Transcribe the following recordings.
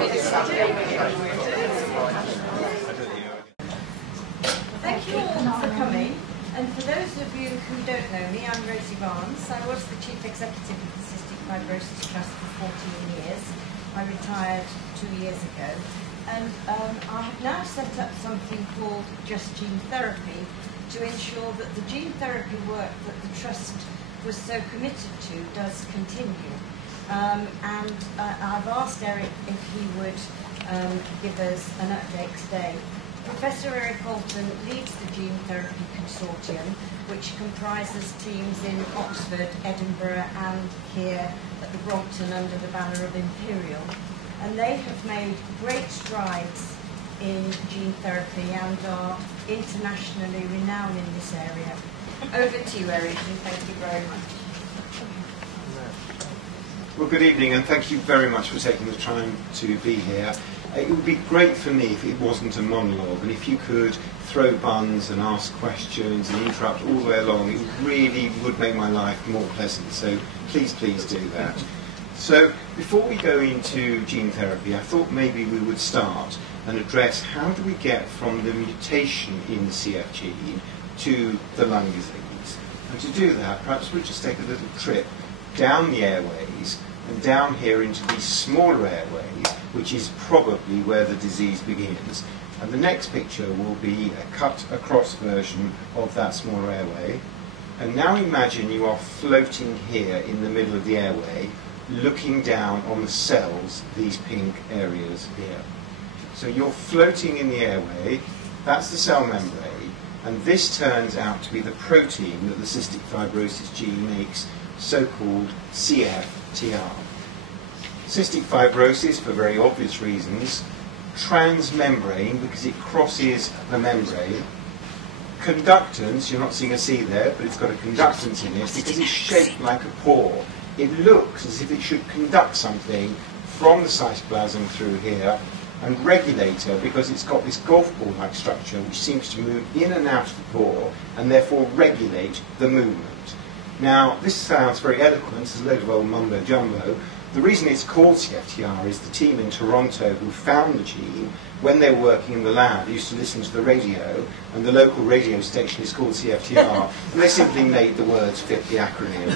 Thank you all for coming. And for those of you who don't know me, I'm Rosie Barnes. I was the Chief Executive of the Cystic Fibrosis Trust for 14 years. I retired 2 years ago. And I have now set up something called Just Gene Therapy to ensure that the gene therapy work that the Trust was so committed to does continue. I've asked Eric if he would give us an update today. Professor Eric Alton leads the Gene Therapy Consortium, which comprises teams in Oxford, Edinburgh and here at the Brompton under the banner of Imperial. And they have made great strides in gene therapy and are internationally renowned in this area. Over to you, Eric, and thank you very much. Well, good evening, and thank you very much for taking the time to be here. It would be great for me if it wasn't a monologue, and if you could throw buns and ask questions and interrupt all the way along. It really would make my life more pleasant, so please do that. So, before we go into gene therapy, I thought maybe we would start and address how do we get from the mutation in the CF gene to the lung disease. And to do that, perhaps we'll just take a little trip down the airways and down here into these smaller airways, which is probably where the disease begins. And the next picture will be a cut across version of that smaller airway. And now imagine you are floating here in the middle of the airway, looking down on the cells, these pink areas here. So you're floating in the airway, that's the cell membrane, and this turns out to be the protein that the cystic fibrosis gene makes, so-called CFTR. Cystic fibrosis, for very obvious reasons, transmembrane because it crosses the membrane, conductance, you're not seeing a C there, but it's got a conductance in it because it's shaped like a pore. It looks as if it should conduct something from the cytoplasm through here, and regulator because it's got this golf ball-like structure which seems to move in and out of the pore and therefore regulate the movement. Now, this sounds very eloquent, it's a load of old mumbo-jumbo. The reason it's called CFTR is the team in Toronto who found the gene, when they were working in the lab, they used to listen to the radio, and the local radio station is called CFTR, and they simply made the words fit the acronym.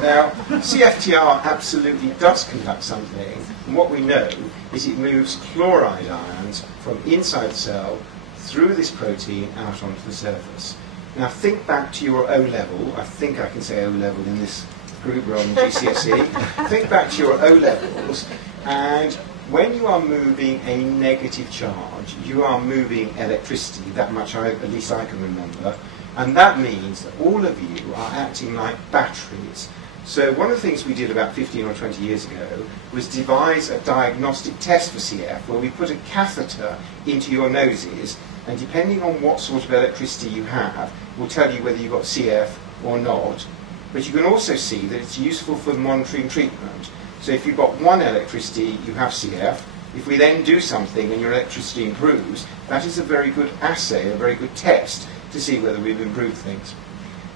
Now, CFTR absolutely does conduct something, and what we know is it moves chloride ions from inside the cell through this protein out onto the surface. Now, think back to your O-level. I think I can say O-level in this group rather than GCSE. Think back to your O-levels, and when you are moving a negative charge, you are moving electricity, that much at least I can remember, and that means that all of you are acting like batteries. So one of the things we did about 15 or 20 years ago was devise a diagnostic test for CF where we put a catheter into your noses, and depending on what sort of electricity you have, will tell you whether you've got CF or not. But you can also see that it's useful for monitoring treatment. So if you've got one electricity, you have CF. If we then do something and your electricity improves, that is a very good assay, a very good test to see whether we've improved things.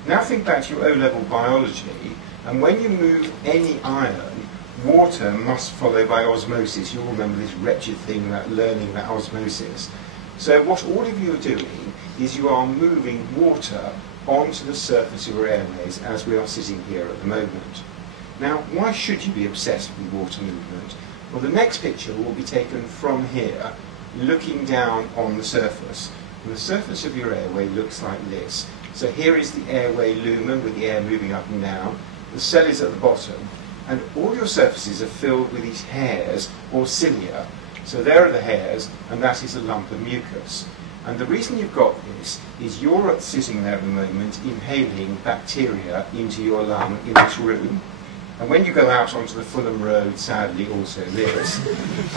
Now think back to your O-level biology, and when you move any ion, water must follow by osmosis. You'll remember this wretched thing about learning about osmosis. So what all of you are doing is you are moving water onto the surface of your airways as we are sitting here at the moment. Now, why should you be obsessed with water movement? Well, the next picture will be taken from here, looking down on the surface. And the surface of your airway looks like this. So here is the airway lumen with the air moving up and down. The cell is at the bottom. And all your surfaces are filled with these hairs or cilia. So there are the hairs, and that is a lump of mucus. And the reason you've got this is you're sitting there at the moment inhaling bacteria into your lung in this room. And when you go out onto the Fulham Road, sadly also this,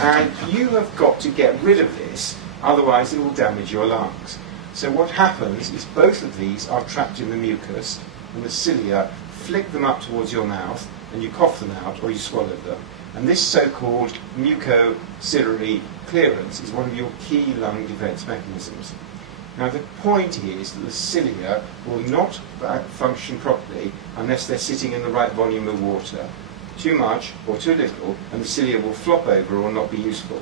and you have got to get rid of this, otherwise it will damage your lungs. So what happens is both of these are trapped in the mucus, and the cilia flick them up towards your mouth, and you cough them out or you swallow them. And this so-called mucociliary clearance is one of your key lung defense mechanisms. Now the point is that the cilia will not function properly unless they're sitting in the right volume of water. too much or too little, and the cilia will flop over or not be useful.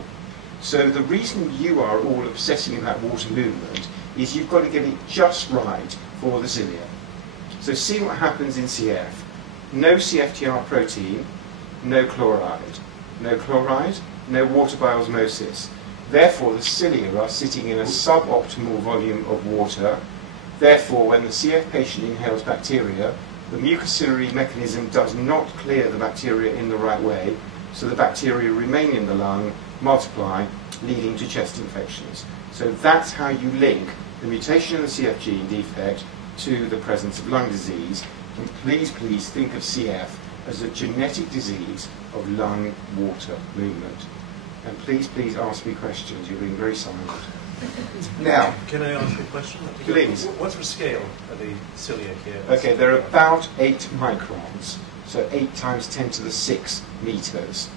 So the reason you are all obsessing about water movement is you've got to get it just right for the cilia. So see what happens in CF. No CFTR protein, no chloride. No chloride, no water by osmosis. Therefore, the cilia are sitting in a suboptimal volume of water. Therefore, when the CF patient inhales bacteria, the mucociliary mechanism does not clear the bacteria in the right way, so the bacteria remain in the lung, multiply, leading to chest infections. So that's how you link the mutation in the CF gene defect to the presence of lung disease. And please, please think of CF as a genetic disease of lung water movement. And please, please ask me questions. You're being very silent. Now, can I ask you a question? Please. What's the scale of the cilia here? Okay, they're about 8 microns, so 8 times 10 to the 6 meters.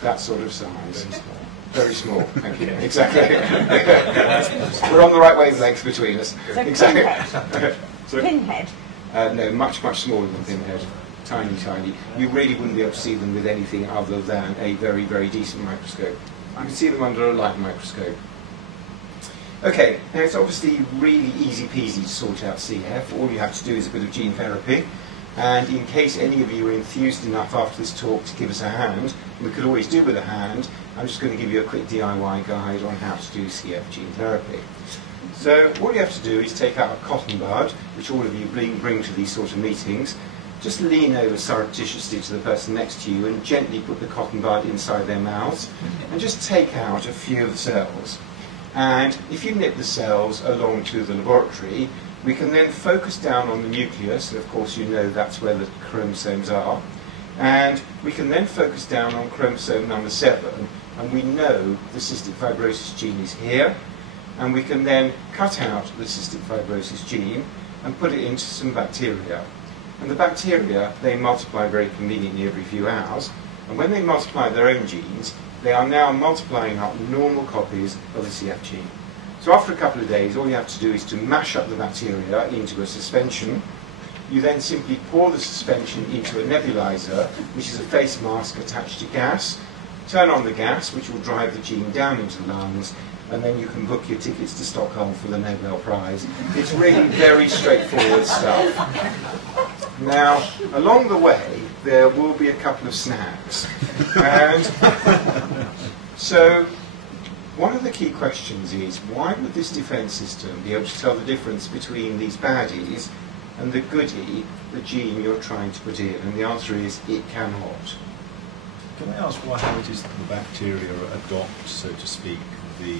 That sort of size. Very small. Thank you. Exactly. We're on the right wavelength between us. So exactly. Pinhead. So, Pinhead. No, much, much smaller than pinhead. Tiny, tiny. You really wouldn't be able to see them with anything other than a very, very decent microscope. You can see them under a light microscope. Okay, now it's obviously really easy peasy to sort out CF. All you have to do is a bit of gene therapy. And in case any of you are enthused enough after this talk to give us a hand, we could always do with a hand, I'm just going to give you a quick DIY guide on how to do CF gene therapy. So all you have to do is take out a cotton bud, which all of you bring to these sort of meetings. Just lean over surreptitiously to the person next to you and gently put the cotton bud inside their mouths and just take out a few of the cells. And if you nip the cells along to the laboratory, we can then focus down on the nucleus, and of course you know that's where the chromosomes are, and we can then focus down on chromosome number 7, and we know the cystic fibrosis gene is here, and we can then cut out the cystic fibrosis gene and put it into some bacteria. And the bacteria, they multiply very conveniently every few hours, and when they multiply their own genes, they are now multiplying up normal copies of the CF gene. So after a couple of days, all you have to do is to mash up the bacteria into a suspension. You then simply pour the suspension into a nebulizer, which is a face mask attached to gas. Turn on the gas, which will drive the gene down into the lungs, and then you can book your tickets to Stockholm for the Nobel Prize. It's really very straightforward stuff. Now, along the way, there will be a couple of snacks. And so, one of the key questions is, why would this defense system be able to tell the difference between these baddies and the goodie, the gene you're trying to put in? And the answer is, it cannot. Can I ask how it is that the bacteria adopt, so to speak, the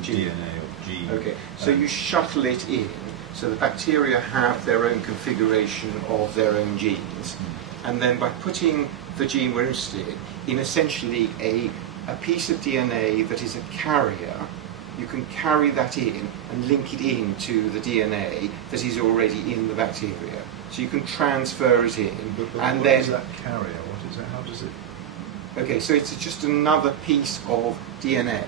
DNA or gene? Okay, so you shuttle it in, so the bacteria have their own configuration of their own genes, and then by putting the gene we're interested in essentially a piece of DNA that is a carrier, you can carry that in and link it into the DNA that is already in the bacteria. So you can transfer it in. But and what then is that carrier? What is that? How does it? Okay, so it's just another piece of DNA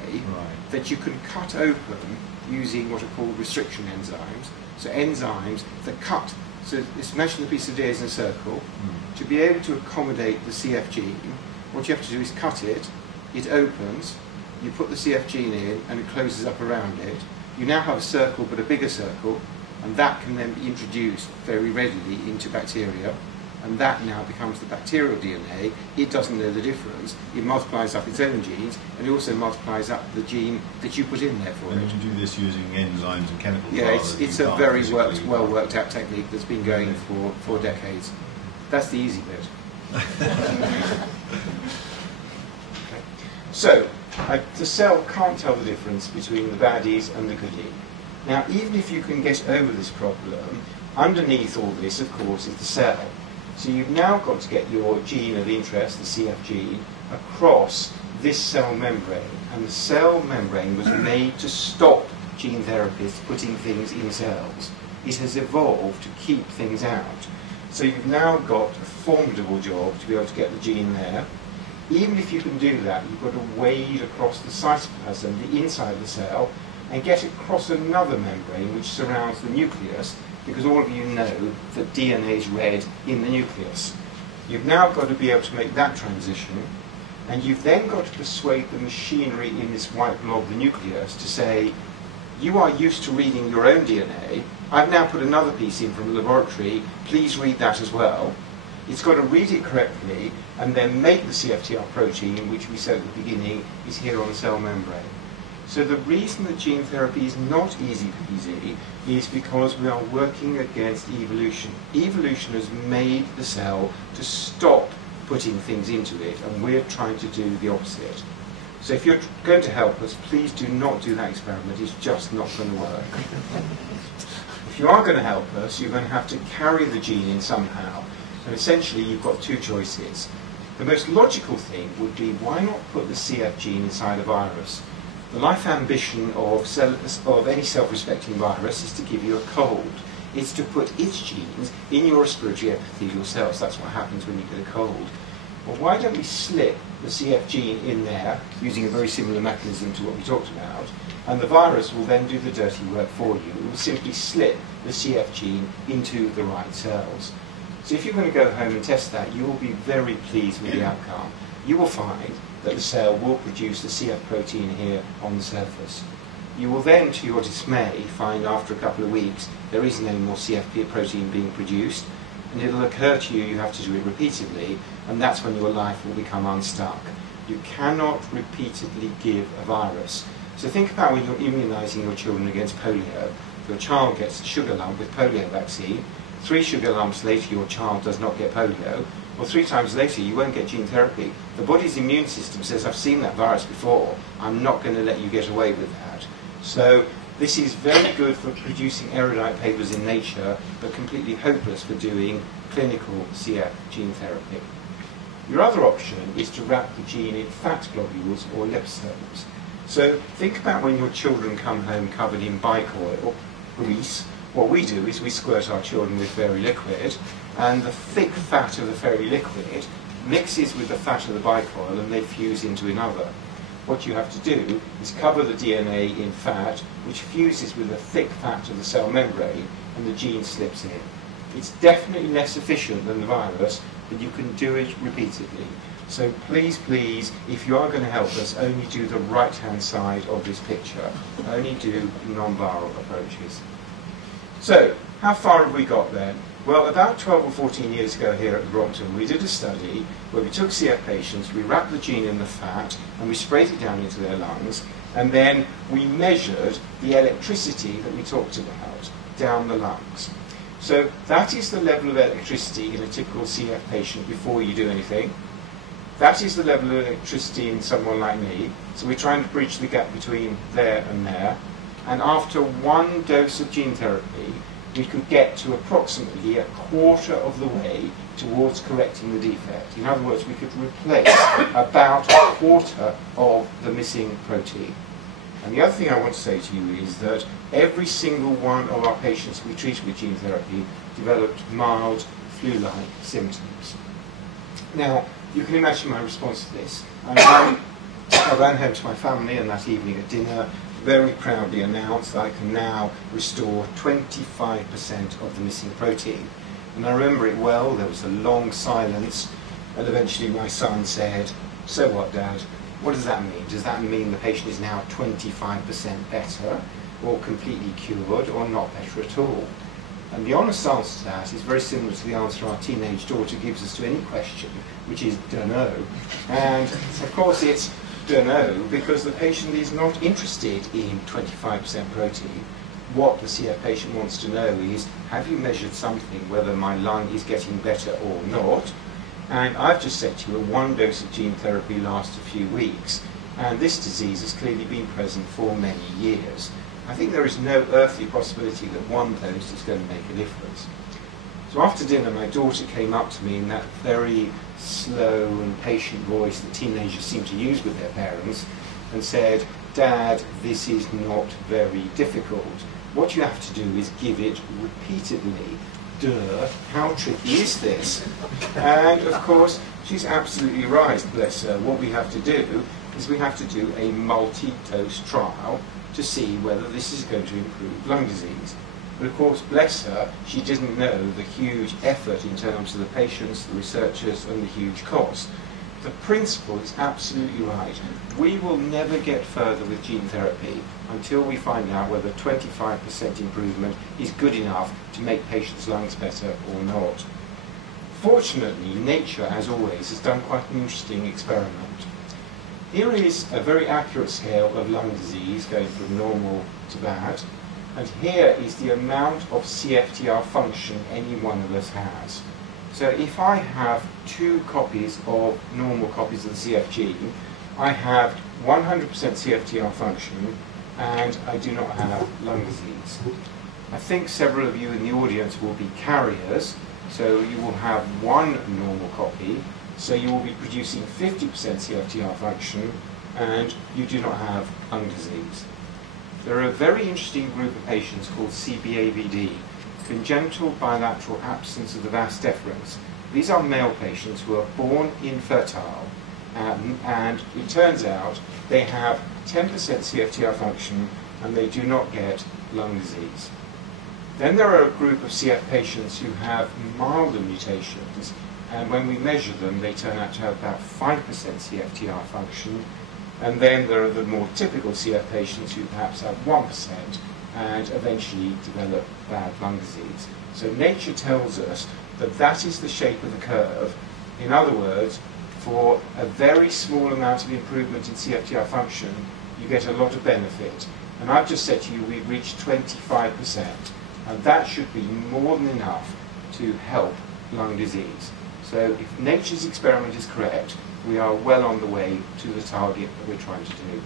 that you can cut open using what are called restriction enzymes. So enzymes that cut, so it's mentioned the piece of DNA is in a circle. To be able to accommodate the CF gene, what you have to do is cut it, it opens, you put the CF gene in and it closes up around it. You now have a circle, but a bigger circle, and that can then be introduced very readily into bacteria, and that now becomes the bacterial DNA. It doesn't know the difference. It multiplies up its own genes, and it also multiplies up the gene that you put in there for and it. you do this using enzymes and chemicals? Yeah, it's a very well worked out technique that's been going for decades. That's the easy bit. So, the cell can't tell the difference between the baddies and the goodie. Now, even if you can get over this problem, underneath all this, of course, is the cell. So you've now got to get your gene of interest, the CF gene, across this cell membrane. And the cell membrane was made to stop gene therapists putting things in cells. It has evolved to keep things out. So you've now got a formidable job to be able to get the gene there. Even if you can do that, you've got to wade across the cytoplasm, the inside of the cell, and get across another membrane which surrounds the nucleus, because all of you know that DNA is read in the nucleus. You've now got to be able to make that transition, and you've then got to persuade the machinery in this white blob, the nucleus, to say, you are used to reading your own DNA. I've now put another piece in from the laboratory. Please read that as well. It's got to read it correctly and then make the CFTR protein, which we said at the beginning is here on the cell membrane. So the reason that gene therapy is not easy peasy is because we are working against evolution. Evolution has made the cell to stop putting things into it, and we're trying to do the opposite. So if you're going to help us, please do not do that experiment. It's just not going to work. If you are going to help us, you're going to have to carry the gene in somehow. And essentially, you've got two choices. The most logical thing would be, why not put the CF gene inside a virus? The life ambition of any self-respecting virus is to give you a cold. It's to put its genes in your respiratory epithelial cells. That's what happens when you get a cold. Well, why don't we slip the CF gene in there, using a very similar mechanism to what we talked about, and the virus will then do the dirty work for you. It will simply slip the CF gene into the right cells. So if you're going to go home and test that, you will be very pleased with the outcome. You will find that the cell will produce the CF protein here on the surface. You will then, to your dismay, find after a couple of weeks there isn't any more CF protein being produced, and it'll occur to you you have to do it repeatedly, and that's when your life will become unstuck. You cannot repeatedly give a virus. So think about when you're immunising your children against polio. Your child gets a sugar lump with polio vaccine. 3 sugar lumps later, your child does not get polio. Or 3 times later, you won't get gene therapy. The body's immune system says, I've seen that virus before. I'm not going to let you get away with that. So this is very good for producing erudite papers in Nature, but completely hopeless for doing clinical CF gene therapy. Your other option is to wrap the gene in fat globules or liposomes. So think about when your children come home covered in bike oil, grease. What we do is we squirt our children with fairy liquid, and the thick fat of the fairy liquid mixes with the fat of the bike oil, and they fuse into another. What you have to do is cover the DNA in fat, which fuses with the thick fat of the cell membrane, and the gene slips in. It's definitely less efficient than the virus, but you can do it repeatedly. So please, please, if you are going to help us, only do the right-hand side of this picture. Only do non-viral approaches. So, how far have we got then? Well, about 12 or 14 years ago here at Brompton, we did a study where we took CF patients, we wrapped the gene in the fat, and we sprayed it down into their lungs, and then we measured the electricity that we talked about down the lungs. So that is the level of electricity in a typical CF patient before you do anything. That is the level of electricity in someone like me. So we're trying to bridge the gap between there and there. And after 1 dose of gene therapy, we could get to approximately 1/4 of the way towards correcting the defect. In other words, we could replace about 1/4 of the missing protein. And the other thing I want to say to you is that every single one of our patients we treated with gene therapy developed mild flu-like symptoms. Now, you can imagine my response to this. I ran home to my family, and that evening at dinner, very proudly announced that I can now restore 25% of the missing protein. And I remember it well. There was a long silence, and eventually my son said, "So what, Dad? What does that mean? Does that mean the patient is now 25% better, or completely cured, or not better at all?" And the honest answer to that is very similar to the answer our teenage daughter gives us to any question, which is "dunno." And of course it's dunno because the patient is not interested in 25% protein. What the CF patient wants to know is, have you measured something, whether my lung is getting better or not? And I've just said to you, 1 dose of gene therapy lasts a few weeks, and this disease has clearly been present for many years. I think there is no earthly possibility that 1 dose is going to make a difference. So after dinner, my daughter came up to me in that very slow and patient voice that teenagers seem to use with their parents, and said, "Dad, this is not very difficult. What you have to do is give it repeatedly. Duh, how tricky is this?" And of course, she's absolutely right, bless her. What we have to do is we have to do a multi-dose trial to see whether this is going to improve lung disease. But of course, bless her, she didn't know the huge effort in terms of the patients, the researchers, and the huge cost. The principle is absolutely right. We will never get further with gene therapy until we find out whether 25% improvement is good enough to make patients' lungs better or not. Fortunately, nature, as always, has done quite an interesting experiment. Here is a very accurate scale of lung disease going from normal to bad, and here is the amount of CFTR function any one of us has. So if I have 2 copies of normal copies of the CF gene, I have 100% CFTR function, and I do not have lung disease. I think several of you in the audience will be carriers, so you will have 1 normal copy, so you will be producing 50% CFTR function, and you do not have lung disease. There are a very interesting group of patients called CBAVD, congenital bilateral absence of the vas deferens. These are male patients who are born infertile, and it turns out they have 10% CFTR function and they do not get lung disease. Then there are a group of CF patients who have milder mutations, and when we measure them, they turn out to have about 5% CFTR function. And then there are the more typical CF patients who perhaps have 1% and eventually develop bad lung disease. So nature tells us that that is the shape of the curve. In other words, for a very small amount of improvement in CFTR function, you get a lot of benefit. And I've just said to you we've reached 25%, and that should be more than enough to help lung disease. So if nature's experiment is correct, we are well on the way to the target that we're trying to do.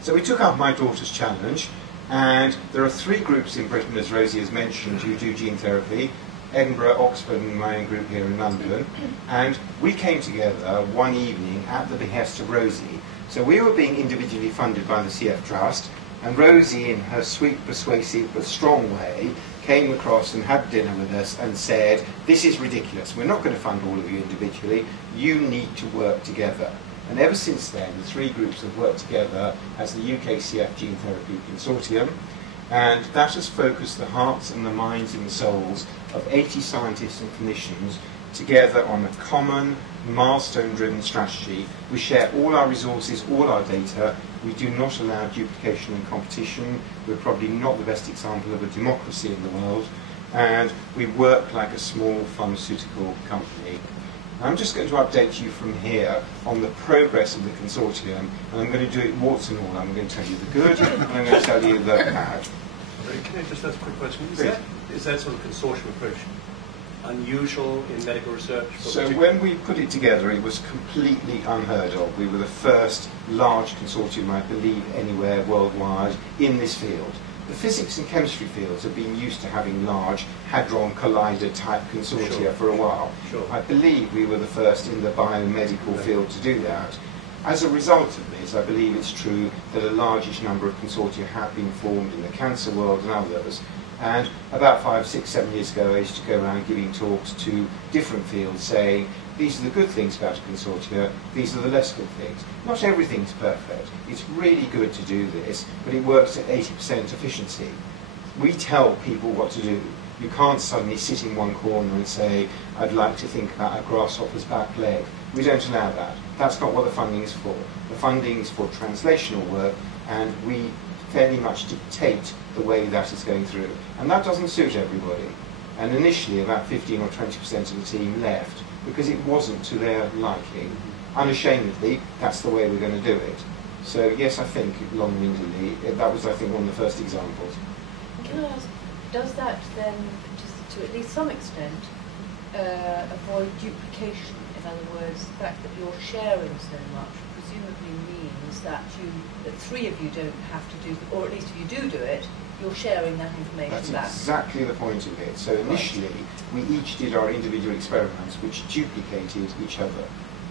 So we took up my daughter's challenge, and there are 3 groups in Britain, as Rosie has mentioned, who do gene therapy: Edinburgh, Oxford, and my own group here in London. And we came together one evening at the behest of Rosie. So we were being individually funded by the CF Trust, and Rosie, in her sweet, persuasive, but strong way, came across and had dinner with us and said, "This is ridiculous. We're not going to fund all of you individually. You need to work together." And ever since then, the 3 groups have worked together as the UK CF Gene Therapy Consortium, and that has focused the hearts and the minds and the souls of 80 scientists and clinicians together on a common, milestone-driven strategy. We share all our resources, all our data. We do not allow duplication and competition. We're probably not the best example of a democracy in the world, and we work like a small pharmaceutical company. I'm just going to update you from here on the progress of the consortium, and I'm going to do it warts and all. I'm going to tell you the good, and I'm going to tell you the bad. Can I just ask a quick question? Please. Is that sort of consortium approach unusual in medical research? So when we put it together, it was completely unheard of. We were the first large consortium, I believe, anywhere worldwide in this field. The physics and chemistry fields have been used to having large hadron collider type consortia for a while. Sure. I believe we were the first in the biomedical field to do that. As a result of this, I believe it's true that a largish number of consortia have been formed in the cancer world and others. And about 5, 6, 7 years ago, I used to go around giving talks to different fields saying, these are the good things about a consortia, these are the less good things. Not everything's perfect. It's really good to do this, but it works at 80% efficiency. We tell people what to do. You can't suddenly sit in one corner and say, I'd like to think about a grasshopper's back leg. We don't allow that. That's not what the funding is for. The funding is for translational work, and we fairly much dictate the way that is going through. And that doesn't suit everybody. And initially, about 15 or 20% of the team left because it wasn't to their liking. Unashamedly, that's the way we're going to do it. So yes, I think, long-windedly, that was, I think, one of the first examples. Can I ask, does that then, to at least some extent, avoid duplication? In other words, the fact that you're sharing so much presumably means that 3 of you don't have to do, or at least if you do it, you're sharing that information That's back. exactly the point of it. So initially, we each did our individual experiments which duplicated each other.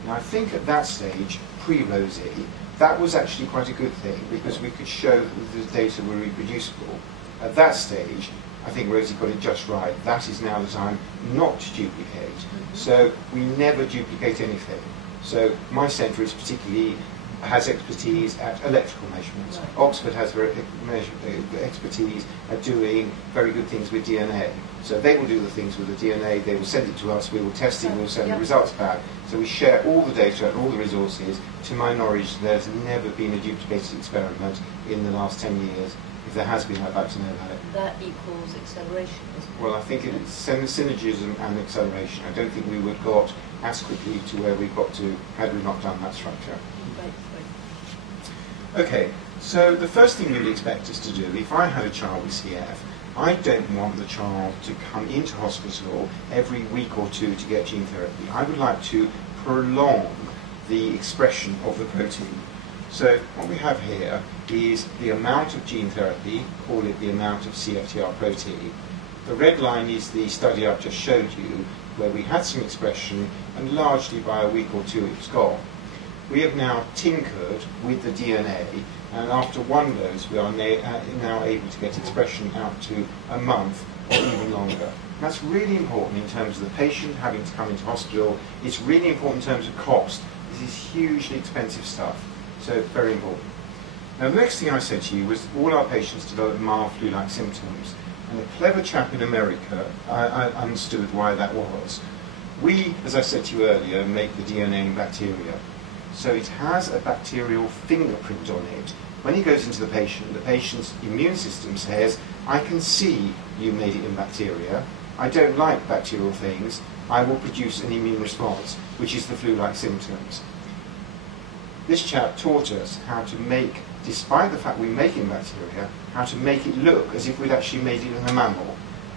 Now I think at that stage, pre-Rosie, that was actually quite a good thing because we could show that the data were reproducible. At that stage, I think Rosie got it just right. That is now the time not to duplicate. So we never duplicate anything. So my centre is particularly has expertise at electrical measurements. Right. Oxford has expertise at doing very good things with DNA. So they will do the things with the DNA, they will send it to us, we will test it, we will send the results back. So we share all the data and all the resources. To my knowledge, there's never been a duplicated experiment in the last 10 years. If there has been, I'd like to know about it. That equals acceleration, isn't it? Well, I think it's synergism and acceleration. I don't think we would have got as quickly to where we got to had we not done that structure. Right. Okay, so the first thing you'd expect us to do, if I had a child with CF, I don't want the child to come into hospital every week or two to get gene therapy. I would like to prolong the expression of the protein. So what we have here is the amount of gene therapy, call it the amount of CFTR protein. The red line is the study I've just showed you, where we had some expression, and largely by a week or two it was gone. We have now tinkered with the DNA, and after one dose we are now able to get expression out to a month or even longer. That's really important in terms of the patient having to come into hospital. It's really important in terms of cost. This is hugely expensive stuff, so very important. Now the next thing I said to you was all our patients develop mild flu-like symptoms, and a clever chap in America, I understood why that was. We, as I said to you earlier, make the DNA in bacteria. So it has a bacterial fingerprint on it. When it goes into the patient's immune system says, I can see you made it in bacteria. I don't like bacterial things. I will produce an immune response, which is the flu-like symptoms. This chap taught us how to make, despite the fact we make it in bacteria, how to make it look as if we'd actually made it in a mammal.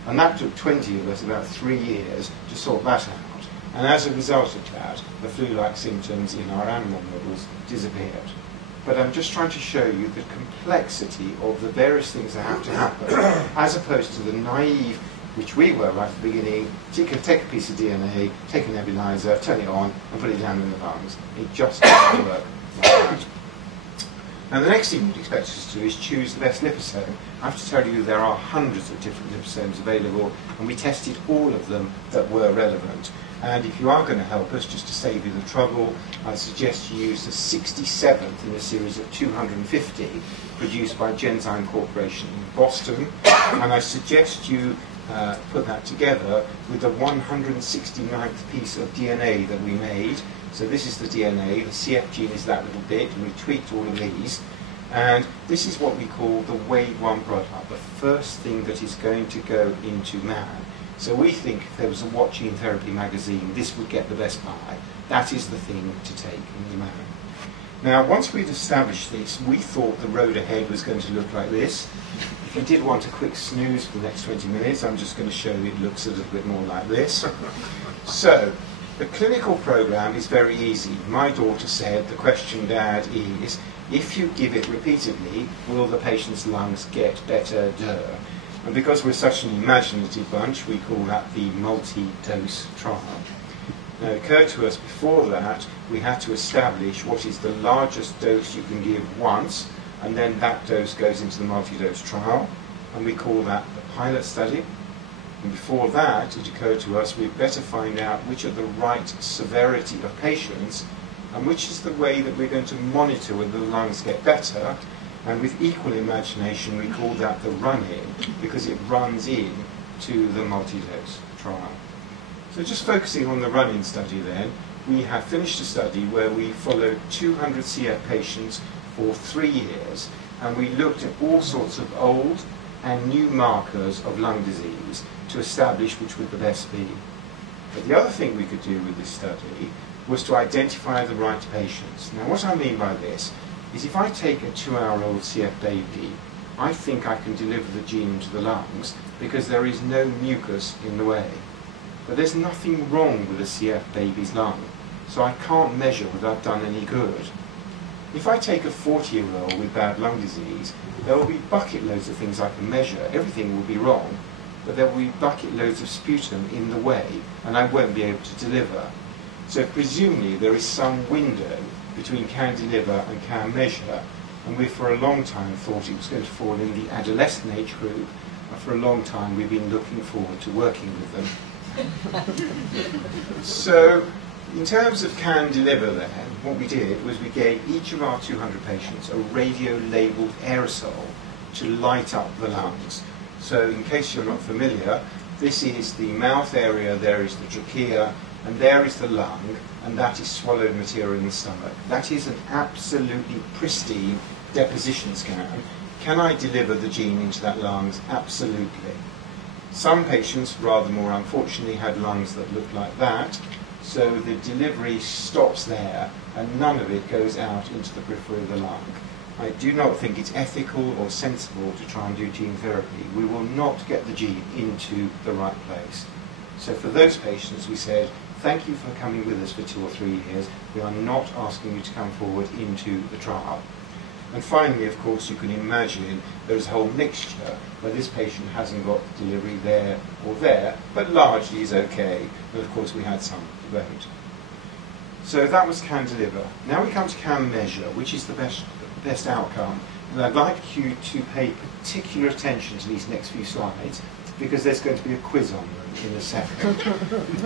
And that took 20 of us about 3 years to sort that out. And as a result of that, the flu-like symptoms in our animal models disappeared. But I'm just trying to show you the complexity of the various things that have to happen, as opposed to the naive, which we were right at the beginning, take a piece of DNA, take a nebulizer, turn it on, and put it down in the lungs. It just doesn't work like that. Now the next thing you'd expect us to do is choose the best liposome. I have to tell you there are hundreds of different liposomes available, and we tested all of them that were relevant. And if you are going to help us, just to save you the trouble, I suggest you use the 67th in a series of 250 produced by Genzyme Corporation in Boston. And I suggest you put that together with the 169th piece of DNA that we made. So this is the DNA, the CF gene is that little bit, and we tweaked all of these. And this is what we call the wave 1 product, the first thing that is going to go into man. So we think if there was a What Gene Therapy magazine, this would get the best buy. That is the thing to take in the man. Now, once we'd established this, we thought the road ahead was going to look like this. If you did want a quick snooze for the next 20 minutes, I'm just going to show you it looks a little bit more like this. So, the clinical program is very easy. My daughter said, the question, Dad, is, if you give it repeatedly, will the patient's lungs get better? Duh. And because we're such an imaginative bunch, we call that the multi-dose trial. Now, it occurred to us before that we had to establish what is the largest dose you can give once, and then that dose goes into the multi-dose trial, and we call that the pilot study. And before that, it occurred to us we'd better find out which are the right severity of patients, and which is the way that we're going to monitor whether the lungs get better. And with equal imagination, we call that the run-in, because it runs in to the multi-dose trial. So just focusing on the run-in study then, we have finished a study where we followed 200 CF patients for 3 years, and we looked at all sorts of old and new markers of lung disease to establish which would the best be. But the other thing we could do with this study was to identify the right patients. Now what I mean by this is if I take a 2-hour-old CF baby, I think I can deliver the gene into the lungs because there is no mucus in the way. But there's nothing wrong with a CF baby's lung, so I can't measure whether I've done any good. If I take a 40-year-old with bad lung disease, there will be bucket loads of things I can measure. Everything will be wrong, but there will be bucket loads of sputum in the way, and I won't be able to deliver. So presumably there is some window between can deliver and can measure, and we for a long time thought it was going to fall in the adolescent age group, and for a long time we've been looking forward to working with them. So In terms of can deliver then, what we did was we gave each of our 200 patients a radio-labelled aerosol to light up the lungs. So in case you're not familiar, this is the mouth area, there is the trachea, and there is the lung, and that is swallowed material in the stomach. That is an absolutely pristine deposition scan. Can I deliver the gene into that lungs? Absolutely. Some patients, rather more unfortunately, had lungs that looked like that, so the delivery stops there, and none of it goes out into the periphery of the lung. I do not think it's ethical or sensible to try and do gene therapy. We will not get the gene into the right place. So for those patients, we said, thank you for coming with us for 2 or 3 years. We are not asking you to come forward into the trial. And finally, of course, you can imagine there's a whole mixture where this patient hasn't got delivery there or there, but largely is okay. And of course, we had some who don't. So that was can deliver. Now we come to can measure, which is the best outcome. And I'd like you to pay particular attention to these next few slides, because there's going to be a quiz on them in a second.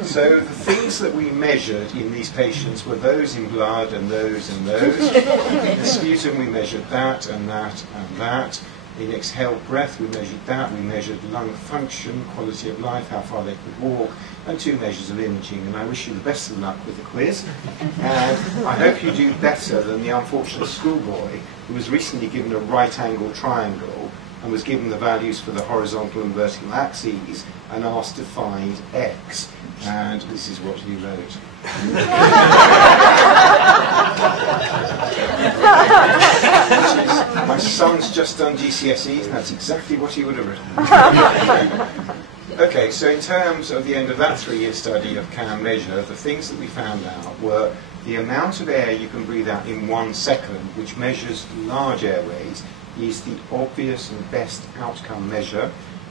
So the things that we measured in these patients were those in blood and those and those. In the sputum we measured that and that and that. In exhaled breath we measured that. We measured lung function, quality of life, how far they could walk, and 2 measures of imaging. And I wish you the best of luck with the quiz. And I hope you do better than the unfortunate schoolboy who was recently given a right-angled triangle and was given the values for the horizontal and vertical axes and asked to find x. And this is what he wrote. My son's just done GCSEs, and that's exactly what he would have written. Okay, so in terms of the end of that 3-year study of can measure, the things that we found out were the amount of air you can breathe out in 1 second, which measures large airways, is the obvious and best outcome measure.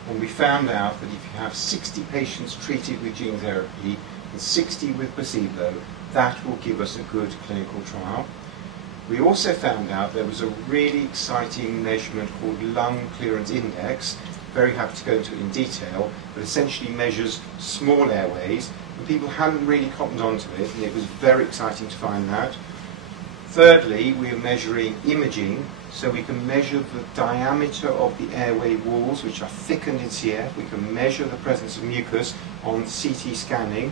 And we found out that if you have 60 patients treated with gene therapy and 60 with placebo, that will give us a good clinical trial. We also found out there was a really exciting measurement called lung clearance index. Very happy to go into it in detail, but essentially measures small airways, and people hadn't really cottoned onto it, and it was very exciting to find that. Thirdly, we are measuring imaging, so we can measure the diameter of the airway walls, which are thickened in CF. We can measure the presence of mucus on CT scanning.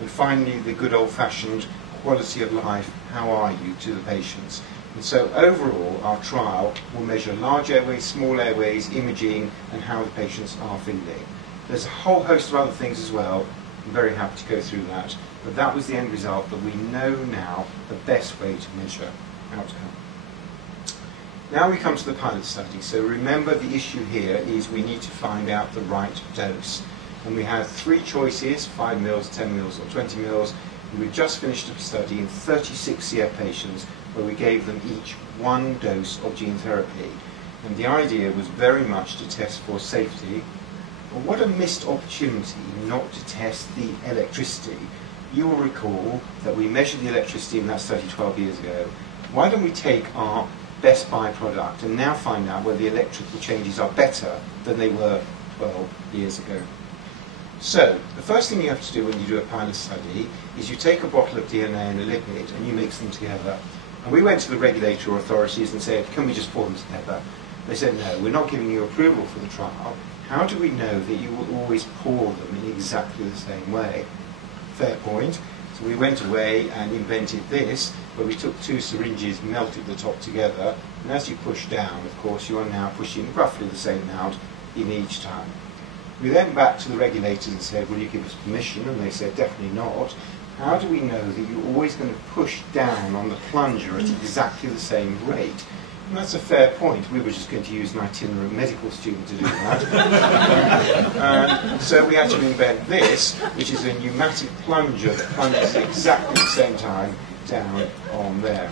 And finally, the good old-fashioned quality of life, how are you, to the patients. And so overall, our trial will measure large airways, small airways, imaging, and how the patients are feeling. There's a whole host of other things as well. I'm very happy to go through that. But that was the end result, that we know now the best way to measure outcome. Now we come to the pilot study. So remember, the issue here is we need to find out the right dose. And we had 3 choices, 5 mils, 10 mils, or 20 mils. And we just finished a study in 36 CF patients where we gave them each 1 dose of gene therapy. And the idea was very much to test for safety. But what a missed opportunity not to test the electricity. You will recall that we measured the electricity in that study 12 years ago. Why don't we take our best byproduct and now find out whether the electrical changes are better than they were 12 years ago? So, the first thing you have to do when you do a pilot study is you take a bottle of DNA and a lipid and you mix them together. And we went to the regulatory authorities and said, can we just pour them together? They said, no, we're not giving you approval for the trial. How do we know that you will always pour them in exactly the same way? Fair point. So we went away and invented this, where we took 2 syringes, melted the top together, and as you push down, of course, you are now pushing roughly the same amount in each time. We then went back to the regulators and said, will you give us permission? And they said, definitely not. How do we know that you're always going to push down on the plunger at exactly the same rate? And that's a fair point. We were just going to use an itinerant medical student to do that. So we had to invent this, which is a pneumatic plunger that plunges at exactly the same time down on there.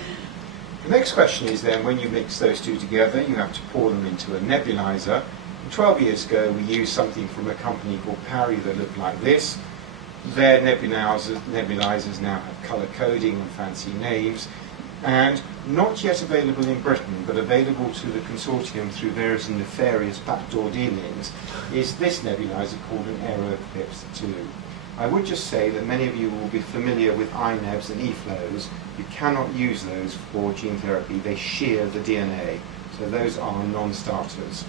The next question is then, when you mix those 2 together, you have to pour them into a nebulizer. And 12 years ago, we used something from a company called Parry that looked like this. Their nebulizers now have colour coding and fancy names. And not yet available in Britain, but available to the Consortium through various nefarious backdoor dealings, is this nebulizer called an Aeroclips 2. I would just say that many of you will be familiar with INEBs and E-flows. You cannot use those for gene therapy. They shear the DNA, so those are non-starters.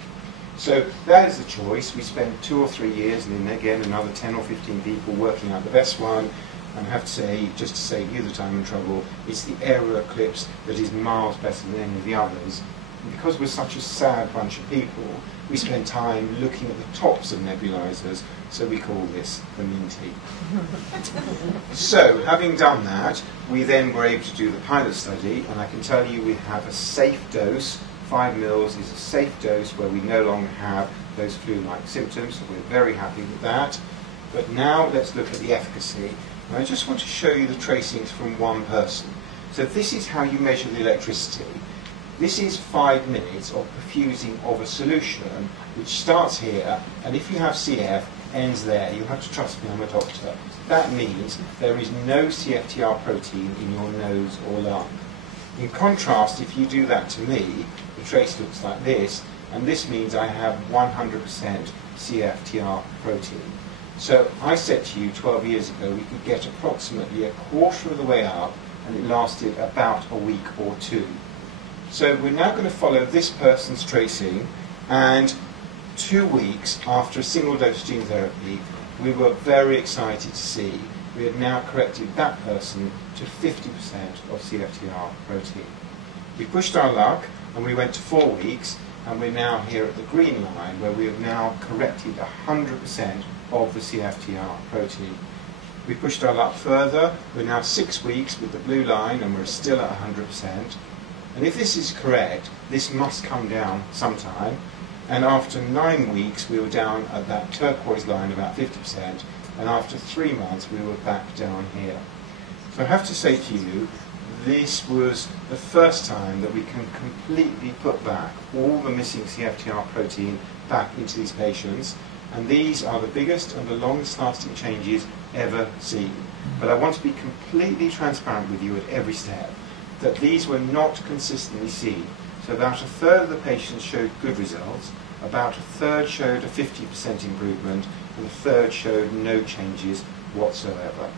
So that is the choice. We spent 2 or 3 years, and then again another 10 or 15 people working out the best one. And I have to say, just to save you the time and trouble, it's the aerial eclipse that is miles better than any of the others. And because we're such a sad bunch of people, we spend time looking at the tops of nebulizers, so we call this the Minty. So, having done that, we then were able to do the pilot study, and I can tell you we have a safe dose. 5 mils is a safe dose where we no longer have those flu-like symptoms, so we're very happy with that. But now let's look at the efficacy. And I just want to show you the tracings from one person. So this is how you measure the electricity. This is 5 minutes of perfusing of a solution, which starts here, and if you have CF, ends there. You'll have to trust me, I'm a doctor. That means there is no CFTR protein in your nose or lung. In contrast, if you do that to me, the trace looks like this, and this means I have 100% CFTR protein. So I said to you 12 years ago we could get approximately a quarter of the way up, and it lasted about a week or 2. So we're now going to follow this person's tracing, and 2 weeks after a single dose gene therapy, we were very excited to see we had now corrected that person to 50% of CFTR protein. We pushed our luck, and we went to 4 weeks, and we're now here at the green line, where we have now corrected 100% of the CFTR protein. We pushed our luck further. We're now 6 weeks with the blue line, and we're still at 100%. And if this is correct, this must come down sometime. And after 9 weeks, we were down at that turquoise line about 50%. And after 3 months, we were back down here. So I have to say to you, this was the first time that we can completely put back all the missing CFTR protein back into these patients. And these are the biggest and the longest lasting changes ever seen. But I want to be completely transparent with you at every step that these were not consistently seen. So about a third of the patients showed good results, about a third showed a 50% improvement, and a third showed no changes whatsoever.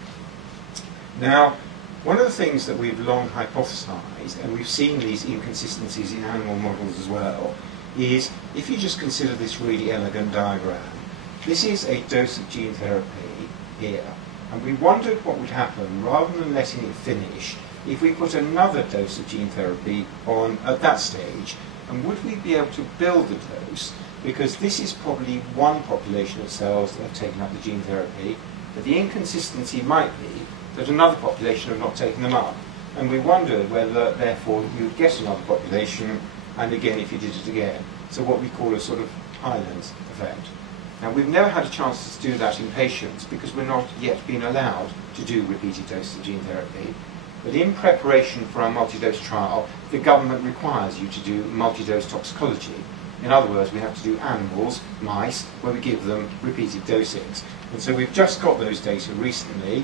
Now, one of the things that we've long hypothesized, and we've seen these inconsistencies in animal models as well, is if you just consider this really elegant diagram, this is a dose of gene therapy here, and we wondered what would happen rather than letting it finish if we put another dose of gene therapy on at that stage, and would we be able to build the dose, because this is probably one population of cells that have taken up the gene therapy, but the inconsistency might be that another population have not taken them up. And we wondered whether, therefore, you would get another population, and again if you did it again. So what we call a sort of Highlands effect. Now, we've never had a chance to do that in patients because we're not yet been allowed to do repeated doses of gene therapy. But in preparation for our multi-dose trial, the government requires you to do multi-dose toxicology. In other words, we have to do animals, mice, where we give them repeated dosings. And so we've just got those data recently.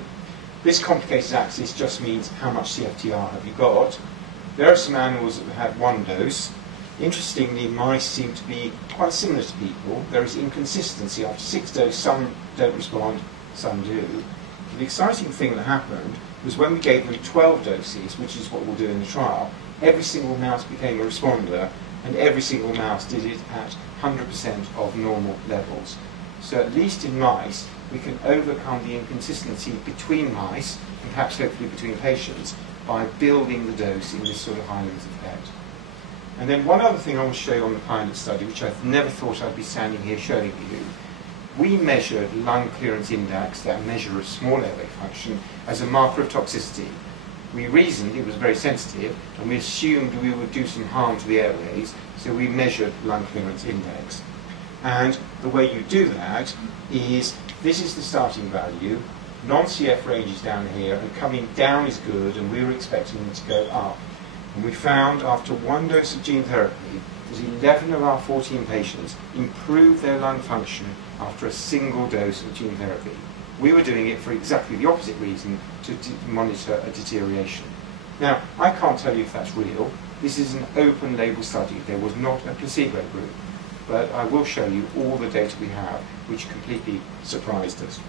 This complicated axis just means how much CFTR have you got. There are some animals that had 1 dose. Interestingly, mice seem to be quite similar to people. There is inconsistency. After 6 doses, some don't respond, some do. The exciting thing that happened was when we gave them 12 doses, which is what we'll do in the trial, every single mouse became a responder, and every single mouse did it at 100% of normal levels. So at least in mice, we can overcome the inconsistency between mice, and perhaps hopefully between patients, by building the dose in this sort of Highlands effect. And then one other thing I want to show you on the pilot study, which I've never thought I'd be standing here showing you. We measured lung clearance index, that measure of small airway function, as a marker of toxicity. We reasoned it was very sensitive, and we assumed we would do some harm to the airways, so we measured lung clearance index. And the way you do that is, this is the starting value, non-CF range is down here, and coming down is good, and we were expecting them to go up. And we found after 1 dose of gene therapy that 11 of our 14 patients improved their lung function after a single dose of gene therapy. We were doing it for exactly the opposite reason, to monitor a deterioration. Now, I can't tell you if that's real. This is an open label study. There was not a placebo group. But I will show you all the data we have, which completely surprised us.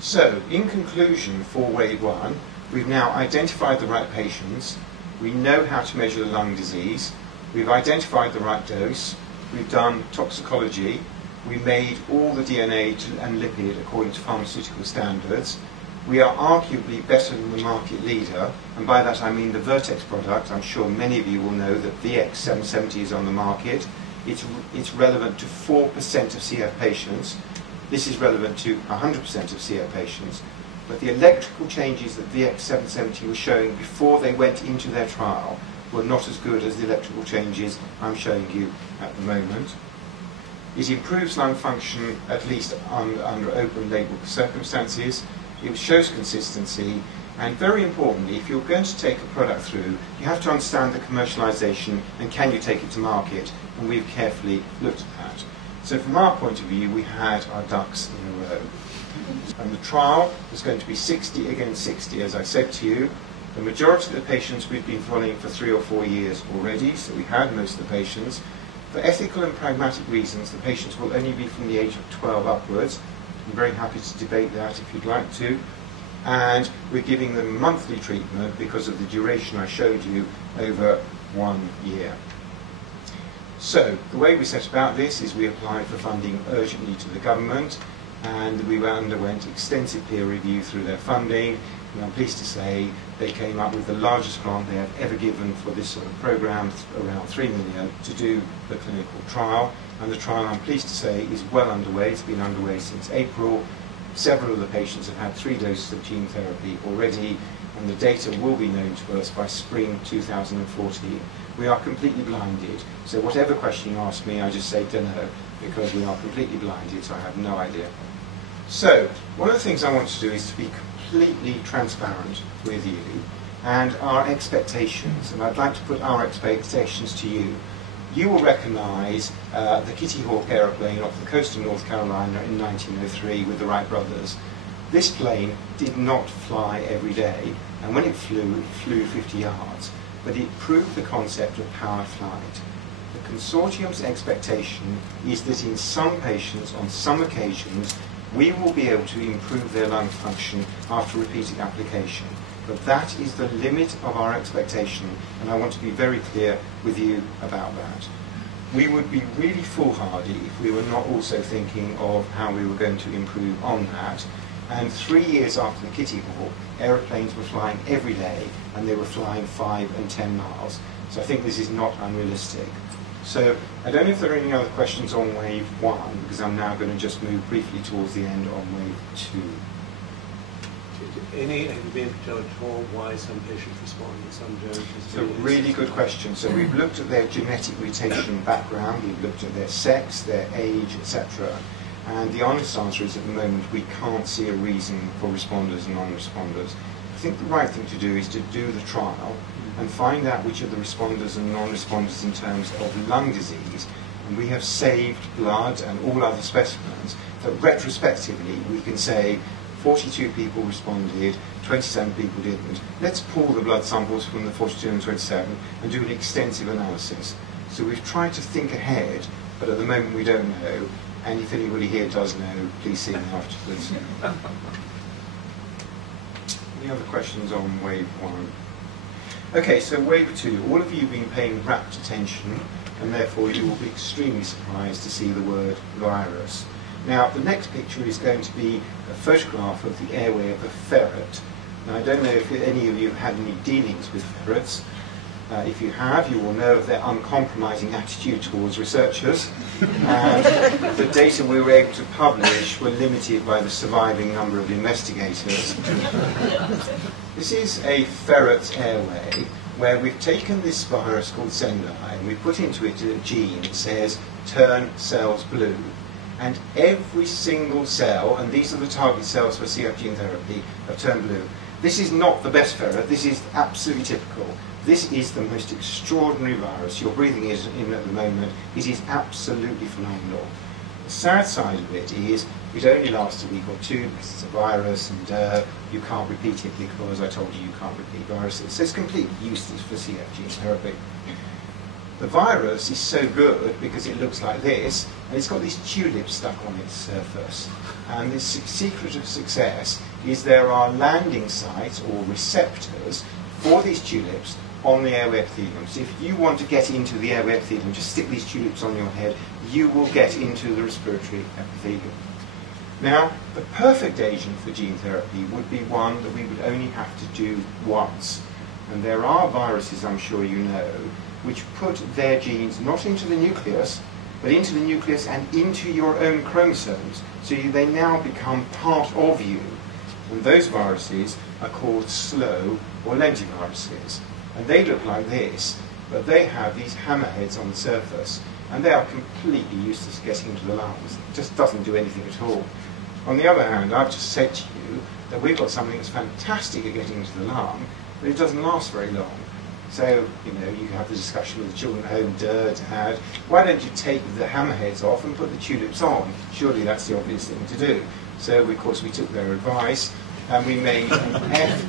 So, in conclusion, for wave 1, we've now identified the right patients, we know how to measure the lung disease, we've identified the right dose, we've done toxicology, we made all the DNA and lipid according to pharmaceutical standards. We are arguably better than the market leader, and by that I mean the Vertex product. I'm sure many of you will know that VX770 is on the market. It's relevant to 4% of CF patients. This is relevant to 100% of CF patients. But the electrical changes that VX770 was showing before they went into their trial were not as good as the electrical changes I'm showing you at the moment. It improves lung function, at least under open label circumstances. It shows consistency, and very importantly, if you're going to take a product through, you have to understand the commercialization and can you take it to market, and we've carefully looked at that. So from our point of view, we had our ducks in a row. And the trial was going to be 60 against 60, as I said to you. The majority of the patients we've been following for 3 or 4 years already, so we had most of the patients. For ethical and pragmatic reasons, the patients will only be from the age of 12 upwards. I'm very happy to debate that if you'd like to. And we're giving them monthly treatment because of the duration I showed you over 1 year. So the way we set about this is we applied for funding urgently to the government, and we underwent extensive peer review through their funding. And I'm pleased to say they came up with the largest grant they have ever given for this sort of program, around 3 million, to do the clinical trial. And the trial, I'm pleased to say, is well underway. It's been underway since April. Several of the patients have had 3 doses of gene therapy already, and the data will be known to us by spring 2014. We are completely blinded, so whatever question you ask me, I just say dunno, because we are completely blinded, so I have no idea. So, one of the things I want to do is to be completely transparent with you and our expectations, and I'd like to put our expectations to you. You will recognise the Kitty Hawk aeroplane off the coast of North Carolina in 1903 with the Wright brothers. This plane did not fly every day, and when it flew 50 yards, but it proved the concept of powered flight. The Consortium's expectation is that in some patients, on some occasions, we will be able to improve their lung function after repeated application. But that is the limit of our expectation, and I want to be very clear with you about that. We would be really foolhardy if we were not also thinking of how we were going to improve on that. And 3 years after the Kitty Hawk, aeroplanes were flying every day, and they were flying 5 and 10 miles. So I think this is not unrealistic. So I don't know if there are any other questions on wave 1, because I'm now going to just move briefly towards the end on wave 2. Have you been told why some patients respond and some don't? It's a really good question. So we've looked at their genetic mutation background, we've looked at their sex, their age, etc. And the honest answer is at the moment we can't see a reason for responders and non-responders. I think the right thing to do is to do the trial and find out which are the responders and non-responders in terms of lung disease. And we have saved blood and all other specimens that retrospectively we can say 42 people responded, 27 people didn't. Let's pull the blood samples from the 42 and 27 and do an extensive analysis. So we've tried to think ahead, but at the moment we don't know. And if anybody here does know, please see me afterwards. Any other questions on wave 1? Okay, so wave 2. All of you have been paying rapt attention, and therefore you will be extremely surprised to see the word virus. Now, the next picture is going to be a photograph of the airway of a ferret. Now, I don't know if any of you have had any dealings with ferrets. If you have, you will know of their uncompromising attitude towards researchers. And the data we were able to publish were limited by the surviving number of investigators. This is a ferret's airway where we've taken this virus called sendai and we've put into it a gene that says turn cells blue. And every single cell, and these are the target cells for CF gene therapy, have turned blue. This is not the best ferret, this is absolutely typical. This is the most extraordinary virus you're breathing in at the moment. It is absolutely phenomenal. The sad side of it is it only lasts a week or 2 because it's a virus and you can't repeat it because I told you you can't repeat viruses. So it's completely useless for CF gene therapy. The virus is so good because it looks like this, and it's got these tulips stuck on its surface. And the secret of success is there are landing sites or receptors for these tulips on the airway epithelium. So if you want to get into the airway epithelium, just stick these tulips on your head, you will get into the respiratory epithelium. Now, the perfect agent for gene therapy would be one that we would only have to do once. And there are viruses, I'm sure you know, which put their genes not into the nucleus, but into the nucleus and into your own chromosomes. So they now become part of you. And those viruses are called slow or lentiviruses. And they look like this, but they have these hammerheads on the surface, and they are completely useless getting into the lungs. It just doesn't do anything at all. On the other hand, I've just said to you that we've got something that's fantastic at getting into the lung, but it doesn't last very long. So, you have the discussion with the children at home, Dad, why don't you take the hammerheads off and put the tulips on? Surely that's the obvious thing to do. So, of course, we took their advice, and we made an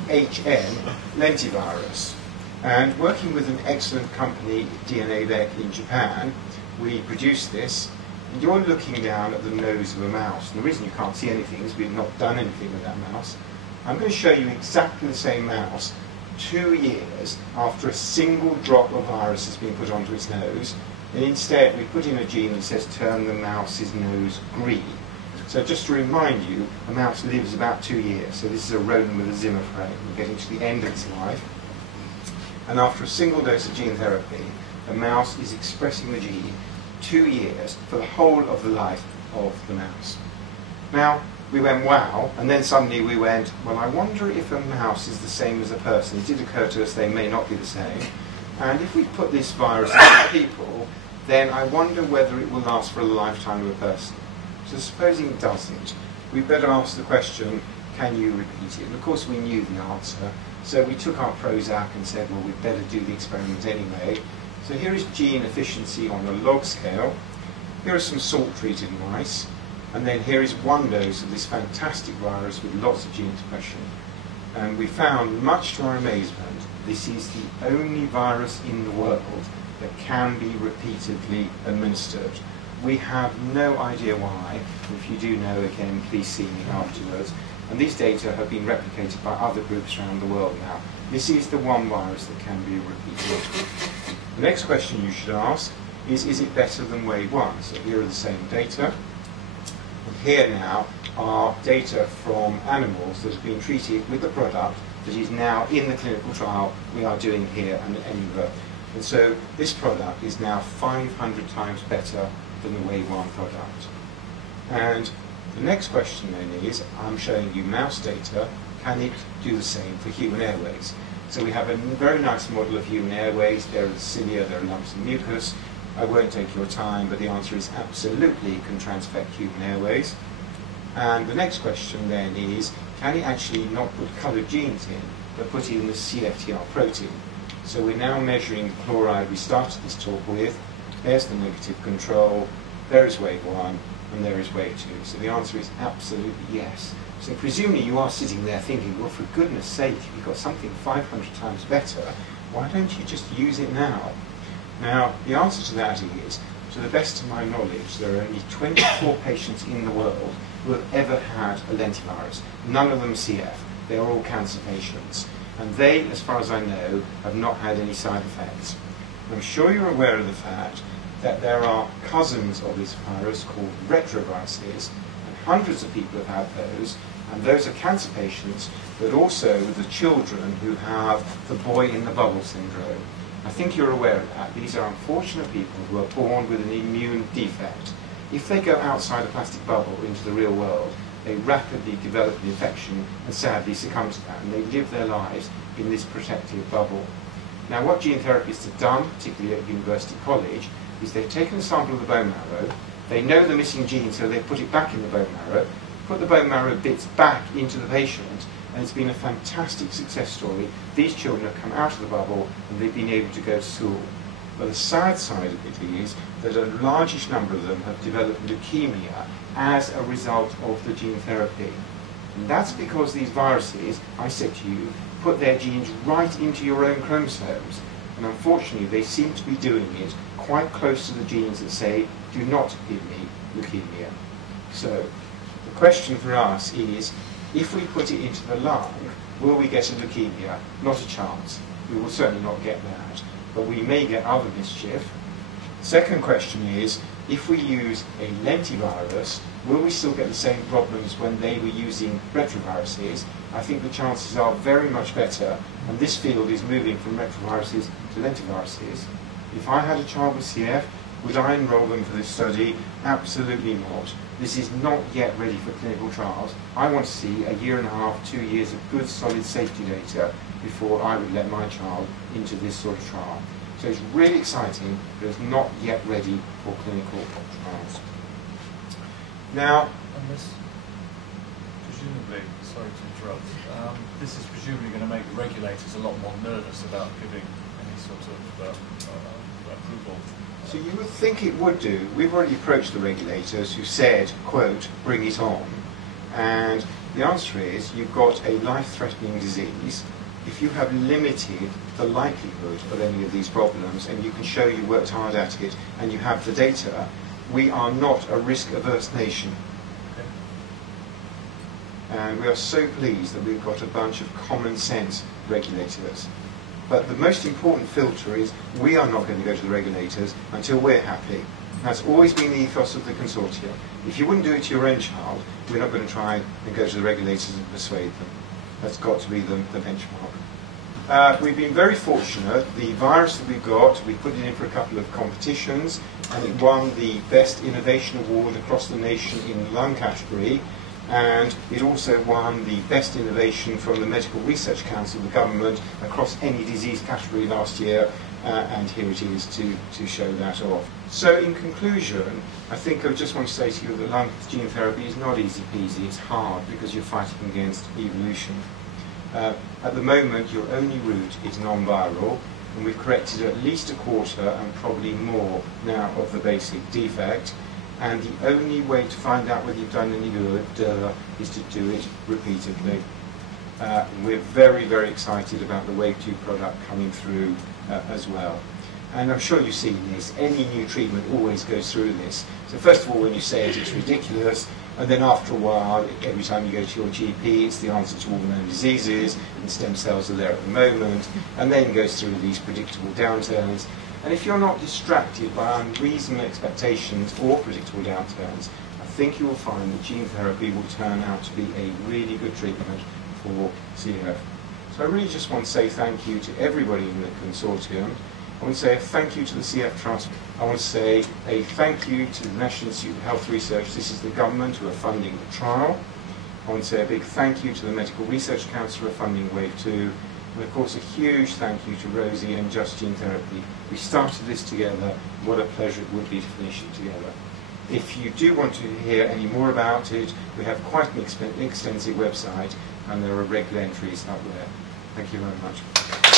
FHN lentivirus. And working with an excellent company, DNA Lec in Japan, we produced this. And you're looking down at the nose of a mouse. And the reason you can't see anything is we've not done anything with that mouse. I'm going to show you exactly the same mouse 2 years after a single drop of virus has been put onto its nose. And instead, we put in a gene that says turn the mouse's nose green. So just to remind you, a mouse lives about 2 years. So this is a rodent with a Zimmer frame. We're getting to the end of its life. And after a single dose of gene therapy, the mouse is expressing the gene 2 years for the whole of the life of the mouse. Now, we went, wow, and then suddenly we went, well, I wonder if a mouse is the same as a person. It did occur to us they may not be the same. And if we put this virus into people, then I wonder whether it will last for a lifetime of a person. So supposing it doesn't, we'd better ask the question, can you repeat it? And of course we knew the answer. So we took our Prozac and said, well, we'd better do the experiment anyway. So here is gene efficiency on a log scale. Here are some salt-treated mice. And then here is 1 dose of this fantastic virus with lots of gene expression. And we found, much to our amazement, this is the only virus in the world that can be repeatedly administered. We have no idea why. If you do know, again, please see me afterwards. And these data have been replicated by other groups around the world now. This is the one virus that can be repeated. The next question you should ask is it better than wave 1? So here are the same data. And here now are data from animals that have been treated with the product that is now in the clinical trial we are doing here in Edinburgh. And so this product is now 500 times better than the wave 1 product. And the next question then is, I'm showing you mouse data, can it do the same for human airways? So we have a very nice model of human airways. There are the cilia, there are lumps of mucus. I won't take your time, but the answer is absolutely it can transfect human airways. And the next question then is, can it actually not put coloured genes in, but put in the CFTR protein? So we're now measuring the chloride we started this talk with. There's the negative control, there is wave 1, and there is wave 2. So the answer is absolutely yes. So presumably you are sitting there thinking, well, for goodness sake, if you've got something 500 times better, why don't you just use it now? Now, the answer to that is, to the best of my knowledge, there are only 24 patients in the world who have ever had a lentivirus. None of them CF. They are all cancer patients. And they, as far as I know, have not had any side effects. I'm sure you're aware of the fact that there are cousins of this virus called retroviruses, and hundreds of people have had those, and those are cancer patients, but also the children who have the boy in the bubble syndrome. I think you're aware of that. These are unfortunate people who are born with an immune defect. If they go outside a plastic bubble into the real world, they rapidly develop an infection and sadly succumb to that, and they live their lives in this protective bubble. Now, what gene therapists have done, particularly at University College, is they've taken a sample of the bone marrow, they know the missing gene, so they put it back in the bone marrow, put the bone marrow bits back into the patient, and it's been a fantastic success story. These children have come out of the bubble and they've been able to go to school. But the sad side of it is that a largish number of them have developed leukemia as a result of the gene therapy. And that's because these viruses, I said to you, put their genes right into your own chromosomes. And unfortunately, they seem to be doing it quite close to the genes that say, do not give me leukemia. So the question for us is, if we put it into the lung, will we get a leukemia? Not a chance. We will certainly not get that. But we may get other mischief. Second question is, if we use a lentivirus, will we still get the same problems when they were using retroviruses? I think the chances are very much better, and this field is moving from retroviruses to lentiviruses. If I had a child with CF, would I enroll them for this study? Absolutely not. This is not yet ready for clinical trials. I want to see a year and a half, 2 years of good solid safety data before I would let my child into this sort of trial. So it's really exciting, but it's not yet ready for clinical trials. Now, and this, presumably, sorry to interrupt, this is presumably going to make the regulators a lot more nervous about giving any sort of approval. So you would think it would do. We've already approached the regulators who said, quote, bring it on. And the answer is, you've got a life-threatening disease. If you have limited the likelihood of any of these problems, and you can show you worked hard at it, and you have the data, we are not a risk-averse nation. And we are so pleased that we've got a bunch of common-sense regulators. But the most important filter is we are not going to go to the regulators until we're happy. That's always been the ethos of the consortium. If you wouldn't do it to your own child, we're not going to try and go to the regulators and persuade them. That's got to be the benchmark. We've been very fortunate. The virus that we've got, we put it in for a couple of competitions, and it won the Best Innovation Award across the nation in the lung category. And it also won the Best Innovation from the Medical Research Council of the government across any disease category last year, and here it is to show that off. So in conclusion, I think I just want to say to you that lung gene therapy is not easy peasy, it's hard because you're fighting against evolution. At the moment, your only route is non-viral, and we've corrected at least a quarter and probably more now of the basic defect. And the only way to find out whether you've done any good is to do it repeatedly. We're very, very excited about the Wave 2 product coming through as well. And I'm sure you've seen this. Any new treatment always goes through this. So first of all, when you say it, it's ridiculous. And then after a while, every time you go to your GP, it's the answer to all known diseases, and stem cells are there at the moment. And then goes through these predictable downturns. And if you're not distracted by unreasonable expectations or predictable downturns, I think you will find that gene therapy will turn out to be a really good treatment for CF. So I really just want to say thank you to everybody in the consortium. I want to say a thank you to the CF Trust. I want to say a thank you to the National Institute of Health Research. This is the government who are funding the trial. I want to say a big thank you to the Medical Research Council for funding Wave 2. And of course a huge thank you to Rosie and Just Gene Therapy. We started this together. What a pleasure it would be to finish it together. If you do want to hear any more about it, we have quite an extensive website, and there are regular entries up there. Thank you very much.